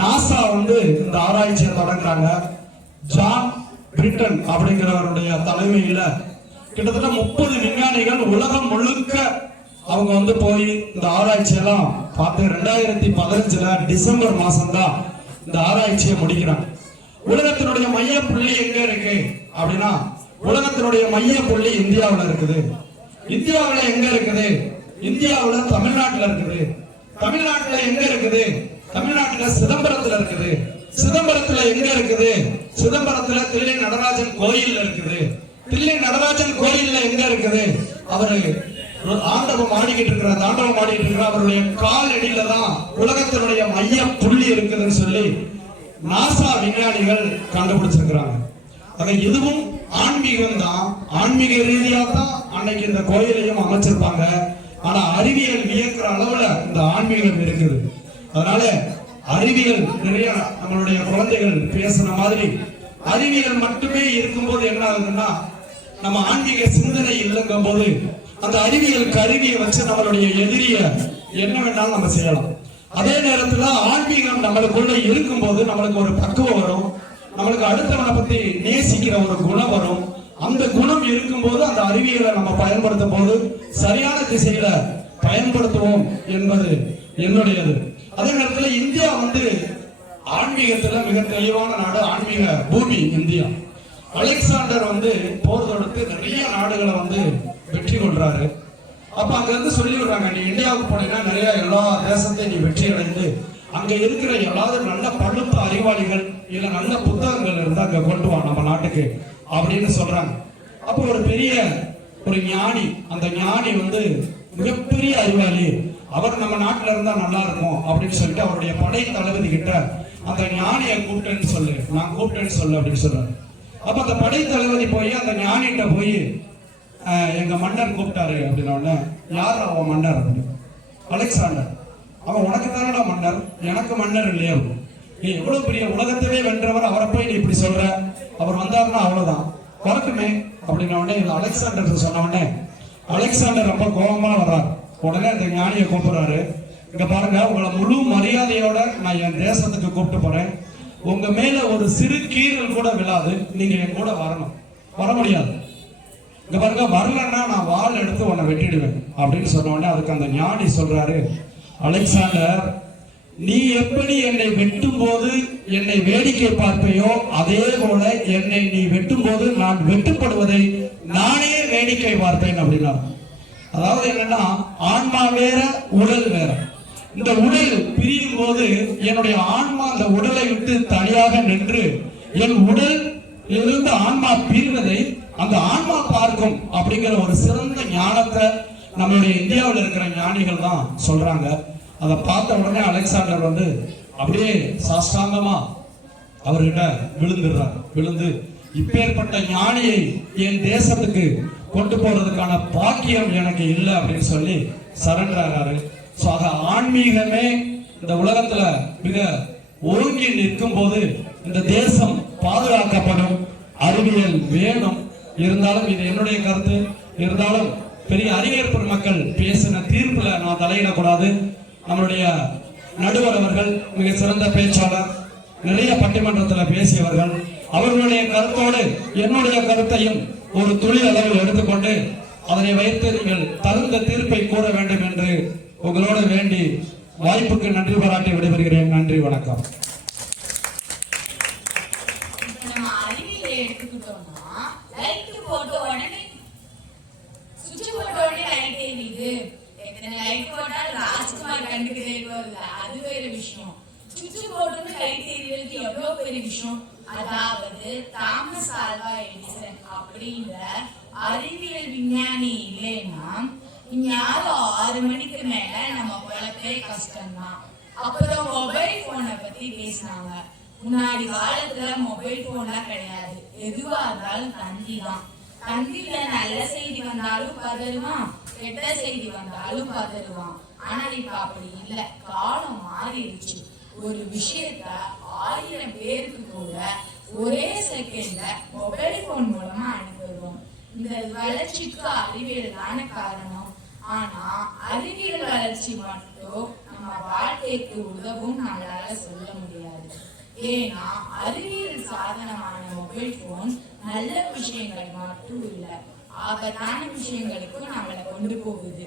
நாசா வந்து இந்த ஆராய்ச்சியை தொடங்குறாங்க. ஜான் பிரிட்டன் அப்படிங்கிறவருடைய தலைமையில கிட்டத்தட்ட 30 விஞ்ஞானிகள் உலகம் முழுக்க அவங்க வந்து போய் இந்த ஆராய்ச்சியெல்லாம் பார்த்து 2015 டிசம்பர் மாசம்தான் இந்த ஆராய்ச்சியை முடிக்கிறாங்க. உலகத்தினுடைய மைய புள்ளி எங்க இருக்கு அப்படின்னா, உலகத்தினுடைய மைய புள்ளி இந்தியாவில் இருக்குது. இந்தியாவில் எங்க இருக்குது? இந்தியாவில் தமிழ்நாட்டில் இருக்குது. தமிழ்நாட்டில் எங்க இருக்குது? தமிழ்நாட்டில் சிதம்பரத்தில் இருக்குது. சிதம்பரத்தில் எங்க இருக்குது? சிதம்பரத்தில் தில்லை நடராஜன் கோயில் இருக்குது. தில்லை நடராஜன் கோயில்ல எங்க இருக்குது? அவரு ஆண்டவம் ஆடிக்கிட்டு இருக்கிற தாண்டவம் ஆடிக்கிட்டு இருக்கிற அவருடைய காலடியில தான் உலகத்தினுடைய மைய புள்ளி இருக்குதுன்னு சொல்லி நாசா விஞ்ஞானிகள் கண்டுபிடிச்சிருக்கிறாங்க. ஆக இதுவும் ஆன்மீகம் தான். ஆன்மீக ரீதியா தான் அன்னைக்கு இந்த கோயிலையும் அமைச்சிருப்பாங்க. ஆனா அறிவியல் வியக்கிற அளவுல இந்த ஆன்மீகம் இருக்குது. அதனால அறிவியல் நிறைய நம்மளுடைய குழந்தைகள் பேசுன மாதிரி அறிவியல் மட்டுமே இருக்கும்போது என்ன ஆகுதுன்னா, நம்ம ஆன்மீக சிந்தனை இல்லைங்கும் போது அந்த அறிவியல் கருவியை வச்சு நம்மளுடைய எதிரிய என்ன வேணாலும் நம்ம செய்யலாம். அதே நேரத்துல ஆன்மீகம் நம்மளுக்குள்ள இருக்கும்போது நம்மளுக்கு ஒரு பக்குவம் வரும். நம்மளுக்கு அடுத்தவனை பத்தி நேசிக்கிற ஒரு குணம் வரும். அந்த குணம் இருக்கும்போது அந்த அறிவியலை நம்ம பயன்படுத்தும் போது சரியான திசையில பயன்படுத்துவோம் என்பது என்னுடையது. அதே நேரத்துல இந்தியா வந்து ஆன்மீகத்துல மிக தெளிவான நாடு, ஆன்மீக பூமி இந்தியா. அலெக்சாண்டர் வந்து போர் தொடுத்து நிறைய நாடுகளை வந்து வெற்றி கொள்றாரு. அப்ப அங்க இருந்து சொல்லி விடுறாங்க, நீ இந்தியாவுக்கு போனீங்கன்னா நிறைய எல்லா தேசத்தையும் நீ வெற்றி அடைந்து அங்க இருக்கிற எல்லாரும் நல்ல பழுத்த அறிவாளிகள் இல்ல நல்ல புத்தகங்கள் இருந்தா அங்க கொண்டு வா நம்ம நாட்டுக்கு அப்படின்னு சொல்றாங்க. அப்போ ஒரு பெரிய ஒரு ஞானி, அந்த ஞானி வந்து மிகப்பெரிய அறிவாளி, அவர் நம்ம நாட்டுல இருந்தா நல்லா இருக்கும் அப்படின்னு சொல்லிட்டு அவருடைய படை தளபதி கிட்ட அந்த ஞானியை கூப்பிட்டேன்னு சொல்லு, நான் கூப்பிட்டேன்னு சொல்லு அப்படின்னு சொல்றாரு. அப்ப அந்த படை தளபதி போய் அந்த ஞானிகிட்ட போய் எங்க மன்னர் கூப்பிட்டாரு அப்படின்னா, யார் அவன் மன்னர் அப்படின்னு. அலெக்சாண்டர். அவன் உனக்கு தானடா மன்னர், எனக்கு மன்னர் இல்லையா? நீ எவ்வளவு பெரிய உலகத்தவே வென்றவர், அவரை போய் நீ இப்படி சொல்ற, அவர் வந்தாருன்னா அவ்வளவுதான், வரட்டுமே அப்படின்ன உடனே அலெக்சாண்டர் சொன்ன உடனே அலெக்சாண்டர் ரொம்ப கோபமா வர்றார். உடனே அந்த ஞானியை கூப்பிடுறாரு. இங்க பாருங்க, உங்களை முழு மரியாதையோட நான் என் தேசத்துக்கு கூப்பிட்டு போறேன். உங்க மேல ஒரு சிறு கீறல் கூட விழாது, நீங்க என் கூட வரணும். வர முடியாது, இங்க பாருங்க, வரலன்னா நான் வாள் எடுத்து உன்னை வெட்டிடுவேன் அப்படின்னு சொன்ன உடனே அதுக்கு அந்த ஞானி சொல்றாரு, அலெக்சாண்டர், நீ எப்படி என்னை வெட்டும் போது என்னை வேடிக்கை பார்ப்பையோ அதே போல என்னை நீ வெட்டும் போது நான் வெட்டுப்படுவதை நானே வேடிக்கை பார்ப்பேன் அப்படின்னா. அதாவது என்னன்னா, ஆன்மா வேற உடல் வேற. இந்த உடல் பிரியும் போது என்னுடைய ஆன்மா அந்த உடலை விட்டு தனியாக நின்று என் உடல் இருந்து ஆன்மா பிரிவதை அந்த ஆன்மா பார்க்கும் அப்படிங்கிற ஒரு சிறந்த ஞானத்தை நம்மளுடைய இந்தியாவில் இருக்கிற ஞானிகள் தான் சொல்றாங்க. அதை பார்த்த உடனே அலெக்சாண்டர் வந்து அப்படியே சாஷ்டாங்கமா அவர்கிட்ட விழுந்துடுறார். விழுந்து, இப்பேற்பட்ட ஞானியை என் தேசத்துக்கு கொண்டு போறதுக்கான பாக்கியம் எனக்கு இல்லை அப்படின்னு சொல்லி சரண்டர் ஆகிறாரு. ஸோ ஆக ஆன்மீகமே இந்த உலகத்துல மிக ஒருங்கி நிற்கும் போது இந்த தேசம் பாதுகாக்கப்படும். அறிவியல் வேணும். இருந்தாலும் இது என்னுடைய கருத்து. இருந்தாலும் பெரிய அறிவியல் பெருமக்கள் பேசின தீர்ப்புல நான் தலையிடக்கூடாது. நம்மளுடைய நடுவர் அவர்கள் மிக சிறந்த பேச்சாளர், நிறைய பட்டிமன்றத்தில் பேசியவர்கள். அவர்களுடைய கருத்தோடு என்னுடைய கருத்தையும் ஒரு துளி அளவில் எடுத்துக்கொண்டு அதனை வைத்து நீங்கள் தகுந்த தீர்ப்பை கூற வேண்டும் என்று உங்களோடு வேண்டி வாய்ப்புக்கு நன்றி பாராட்டி விடைபெறுகிறேன். நன்றி, வணக்கம். நம்ம அறிவியலை எடுத்துக்கிட்டோம்னா, லைட் போட்ட உடனே சுவிட்ச் போட்ட உடனே லைட் எரியுது. எத்தனை லைட் போட்டாலும் ராஜ்குமார் கண்டுக்கு தெரியும், அது வேற விஷயம். சுவிட்ச் போட்டு லைட் எரியறது எவ்வளவு பெரிய விஷயம். அதாவது தாமஸ் ஆல்வா எடிசன் அப்படின்ற அறிவியல் விஞ்ஞானி இல்லைன்னா யாரும் 6 மணிக்கு மேல நம்ம பொழப்பே கஷ்டம்தான். அப்புறம் மொபைல் போனை பத்தி பேசினாங்க. முன்னாடி காலத்துல மொபைல் போன்லாம் கிடையாது. எதுவா இருந்தாலும் தந்தி தான். தந்தில நல்ல செய்தி வந்தாலும் பதறுவான், கெட்ட செய்தி வந்தாலும் பதறுவான். ஆனா இப்ப அப்படி இல்லை, காலம் மாறிடுச்சு. ஒரு விஷயத்த 1000 பேருக்கு கூட ஒரே செகண்ட்ல மொபைல் போன் மூலமா அனுப்பிடுவோம். இந்த வளர்ச்சிக்கு அறிவியல் தானே காரணம். ஆனா அறிவியல் வளர்ச்சி மட்டும் நம்ம வாழ்க்கைக்கு உதவும் நம்மளால சொல்ல முடியாது. ஏன்னா அறிவியல் சாதனமான மொபைல் போன் நல்ல விஷயங்கள் மட்டும் இல்ல, ஆபத்தான விஷயங்களுக்கும் நம்மளை கொண்டு போகுது.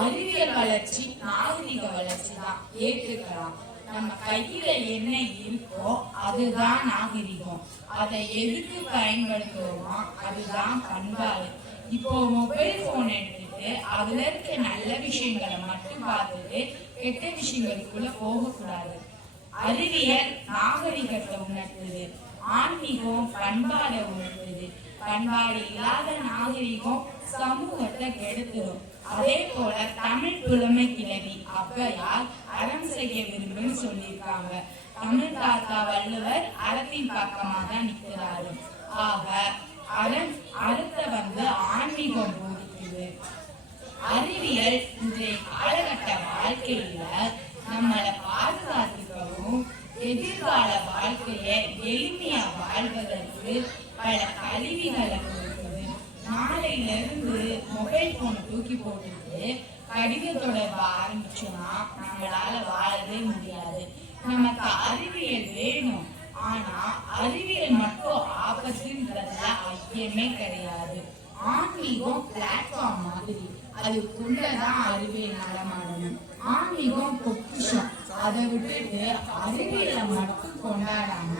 அறிவியல் வளர்ச்சி நாகரிக வளர்ச்சி தான், ஏற்றுக்கலாம். நம்ம கையில என்ன இருக்கோ அதுதான் நாகரிகம். அதை எதுக்கு பயன்படுத்துவோமோ அதுதான் பண்பாடு. இப்போ மொபைல் போன் எடுத்துட்டு அதுல இருக்க நல்ல விஷயங்களை மட்டும் பார்த்துட்டு கெட்ட விஷயங்களுக்குள்ள போகக்கூடாது. அறிவியல் நாகரிகத்தை உணர்த்துது, ஆன்மீகம் பண்பாடை உணர்த்துது. பண்பாடு இல்லாத நாகரிகம் சமூகத்தை கெடுத்துடும். அதே போல தமிழ் புலமை கிழவி ஔவையார் அறம் செய்ய விரும்புன்னு சொல்லியிருக்காங்க. தமிழ் தாத்தா வள்ளுவர் அறத்தின் பக்கமா தான் நிற்கிறாரு. ஆக அறத்தை ஆன்மீகம் போதிக்குது. அறிவியல் இன்றைய காலகட்ட வாழ்க்கையில நம்மளை பாதுகாத்துக்கவும் எதிர்கால வாழ்க்கையை எளிமையா வாழ்வதற்கு பல கருவிகளை கொடுக்குது. நாளையில இருந்து மொபைல் போனை தூக்கி போட்டுட்டு கடித தொடர்பு ஆரம்பிச்சோம்னா நம்மளால வாழவே முடியாது. நமக்கு அறிவியல் வேணும், ஆனா அறிவியல் மட்டும் ஆபத்துன்றதுல ஐயமே கிடையாது. ஆன்மீகம் பிளாட்ஃபார்ம் மாதிரி, அதுக்குள்ளதான் அறிவியல் நடமாடணும். ஆன்மீகம் பொக்கிஷம், அதை விட்டுட்டு அறிவியலை மட்டும் கொண்டாடாம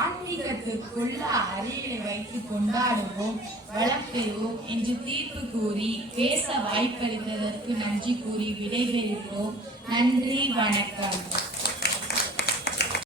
ஆன்மீகத்துக்குள்ள அறிவியலை வைத்து கொண்டாடுவோம், வளர்ப்பெறுவோம் என்று தீர்ப்பு கூறி பேச வாய்ப்பளித்ததற்கு நன்றி கூறி விடைபெறுகிறோம். நன்றி, வணக்கம்.